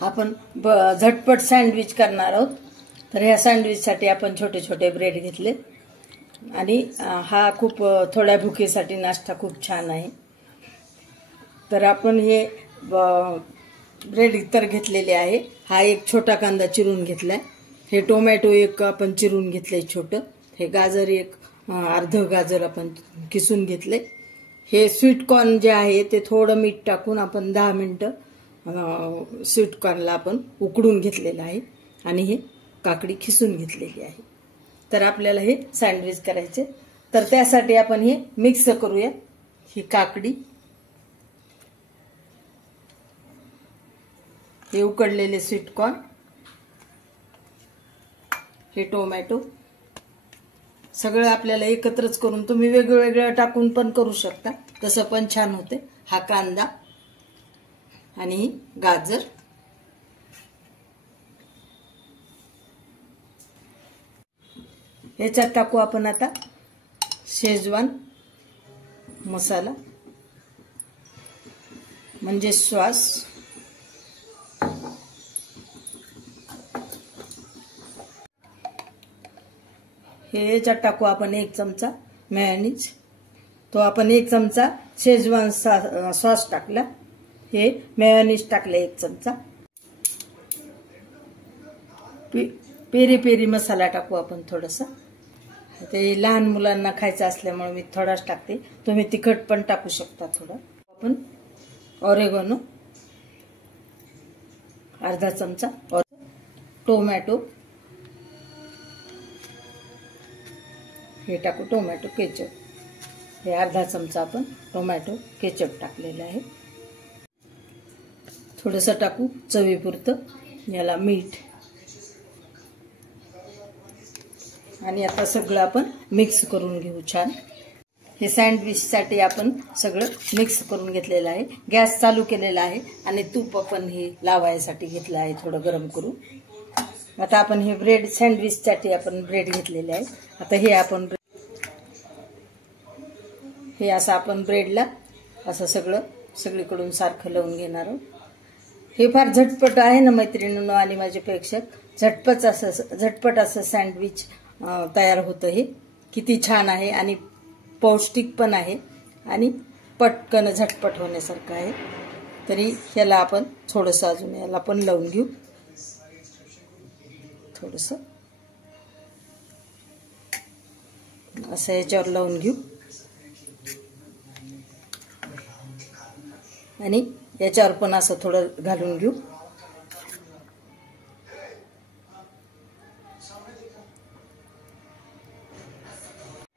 आपण झटपट सँडविच करणार आहोत। तर ह्या सँडविचसाठी आपण छोटे छोटे ब्रेड घेतले आणि हा खूप थोड्या भुकेसाठी नाश्ता खूप छान आहे। तर आपण हे ब्रेड इतर घेतलेले आहे। हा एक छोटा कांदा चिरून घेतलाय, हे टोमॅटो एक आपण चिरून घेतले छोटं, हे गाजर एक अर्ध गाजर आपण किसून घेतले, हे स्वीट कॉर्न जे आहे ते थोडं मीठ टाकून आपण 10 मिनिटं स्वीट कॉर्नला आपण उकडून घेतलेलं आहे आणि हे काकडी खिसून घेतलेली आहे। तर आपल्याला हे सँडविच करायचे, तर त्यासाठी आपण हे मिक्स करूया। ही काकडी, हे उकडलेले स्वीट कॉर्न, हे टोमॅटो, सगळं आपल्याला एकत्रच करून, तुम्ही वेगवेगळं टाकून पण करू शकता, तसं पण छान होते। हा कांदा आणि गाजर, ह्याच्यात टाकू आपण आता शेजवान मसाला म्हणजे सॉस, हे ह्याच्यात टाकू आपण 1 चमचा मेयोनीज, तो आपण 1 चमचा शेजवान सॉस टाकला, हे मेयोनीज टाकले 1 चमचा, पेरी पेरी मसाला टाकू आपण थोडासा, ते लहान मुलांना खायचं असल्यामुळे मी थोडाच टाकते, तुम्ही तिखट पण टाकू शकता थोडं। आपण ऑरेगॅनो अर्धा चमचा, और टोमॅटो हे टाकू, टोमॅटो केचप हे अर्धा चमचा आपण टोमॅटो केचप टाकलेलं आहे, थोडंसं टाकू चवीपुरतं, याला मीठ, आणि आता सगळं आपण मिक्स करून घेऊ छान। हे सँडविचसाठी आपण सगळं मिक्स करून घेतलेलं आहे, गॅस चालू केलेला आहे आणि तूप आपण हे लावायसाठी घेतलं आहे थोडं गरम करून। आता आपण हे ब्रेड सँडविचसाठी आपण ब्रेड घेतलेले आहे, आता हे आपण हे असं आपण ब्रेडला असं सगळीकडून सारखं लावून घेणार आहोत। हे फार झटपट आहे ना मैत्रिणींनो आणि माझे प्रेक्षक, झटपट असं सँडविच तयार होतं। हे किती छान आहे आणि पौष्टिक पण आहे आणि पटकन झटपट होण्यासारखं आहे। तरी ह्याला आपण थोडंसं अजून याला पण लावून घेऊ, थोडंसं असं याच्यावर लावून घेऊ आणि याच्यावर पण असं थोडं घालून घेऊ,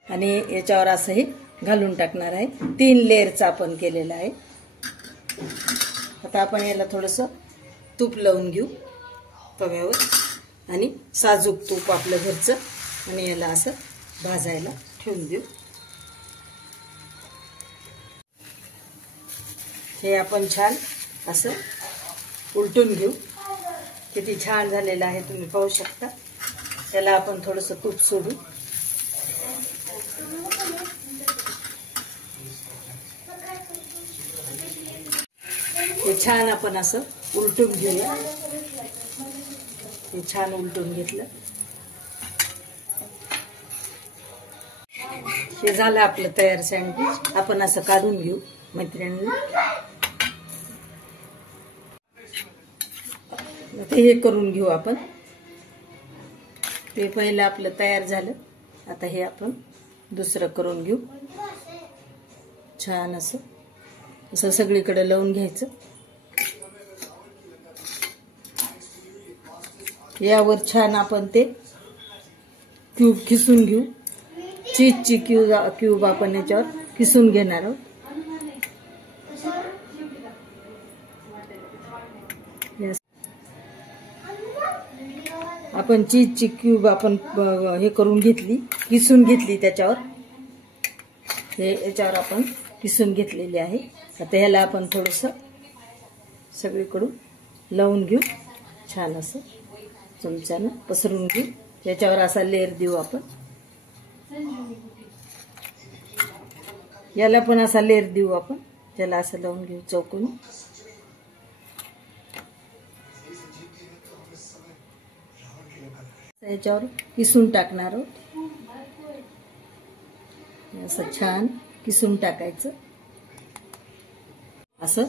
आणि याच्यावर असं हे घालून टाकणार आहे। 3 लेअरचा आपण केलेला आहे। आता आपण याला थोडंसं तूप लावून घेऊ तव्यावर, आणि साजूक तूप आपलं घरचं, आणि याला असं भाजायला ठेवून देऊ। हे आपण छान असं उलटून घेऊ, किती छान झालेलं आहे तुम्ही पाहू शकता। त्याला आपण थोडंसं तूप सोडू, हे छान आपण असं उलटून घेऊया। हे छान उलटून घेतलं, हे झालं आपलं तयार सँडविच। आपण असं काढून घेऊ मैत्रिणींनी, ते हे करून घेऊ आपण, ते पहिलं आपलं तयार झालं, आता हे आपण दुसरं करून घेऊ। छान असं सगळीकडे लावून घ्यायचं, यावर छान आपण ते क्यूब खिसून घेऊ, चीजची क्यूब आपण याच्यावर खिसून घेणार आहोत। आपण चीजची क्यूब आपण हे करून घेतली, किसून घेतली, त्याच्यावर हे याच्यावर आपण किसून घेतलेली आहे। आता ह्याला आपण थोडंसं सगळीकडून लावून घेऊ, छान असं चमच्यानं पसरून घेऊ, याच्यावर असा लेअर देऊ आपण, याला पण असा लेअर देऊ आपण, त्याला असं लावून घेऊ चौकोनी। याच्यावर किसून टाकणार आहोत. असं छान किसून टाकायचं. असं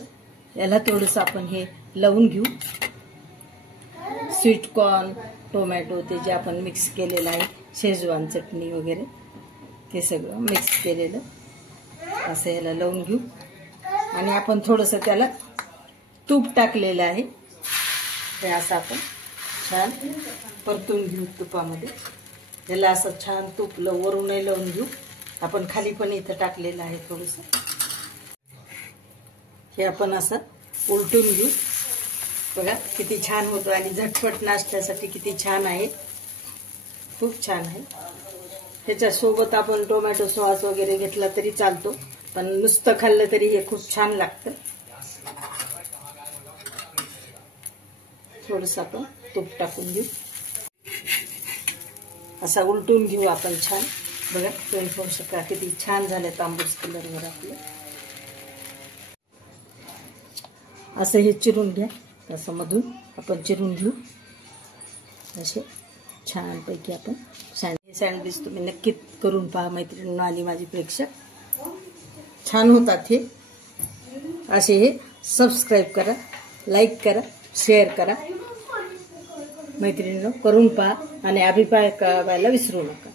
याला थोडंसं आपण हे लावून घेऊ. स्वीट कॉर्न, टोमॅटो ते जे आपण मिक्स केलेलं आहे, शेजवान चटणी वगैरे ते सगळं मिक्स केलेलं असं याला लावून घेऊ. आणि आपण थोडंसं त्याला तूप टाकलेलं आहे ते असं आपण छान परतून घेऊ तुपामध्ये. याला असं छान तूप वरूनही लावून घेऊ. आपण खाली पण इथं टाकलेलं आहे थोडंसं. हे आपण असं उलटून घेऊ. बघा किती छान होतं आणि झटपट नाश्त्यासाठी किती छान आहे, खूप छान आहे. ह्याच्यासोबत आपण टोमॅटो सॉस वगैरे घेतला तरी चालतो, पण नुसतं खाल्लं तरी हे खूप छान लागतं. थोडंसं आपण तूप टाकून घेऊ. असा उलटून घेऊ आपण छान. बघा तुम्ही पाहू शकता किती छान झालं तांबूस कलरवर आपलं. असं हे चिरून घ्या. असं मधून आपण चिरून घेऊ. असे छानपैकी आपण सँडविच तुम्ही नक्की करून पहा मैत्रिणींनो आणि माझी प्रेक्षक. छान होतात हे असे. हे सबस्क्राईब करा, लाईक करा, शेअर करा मैत्रिणींनो, करून पहा आणि अभिप्राय कळवायला विसरू नका.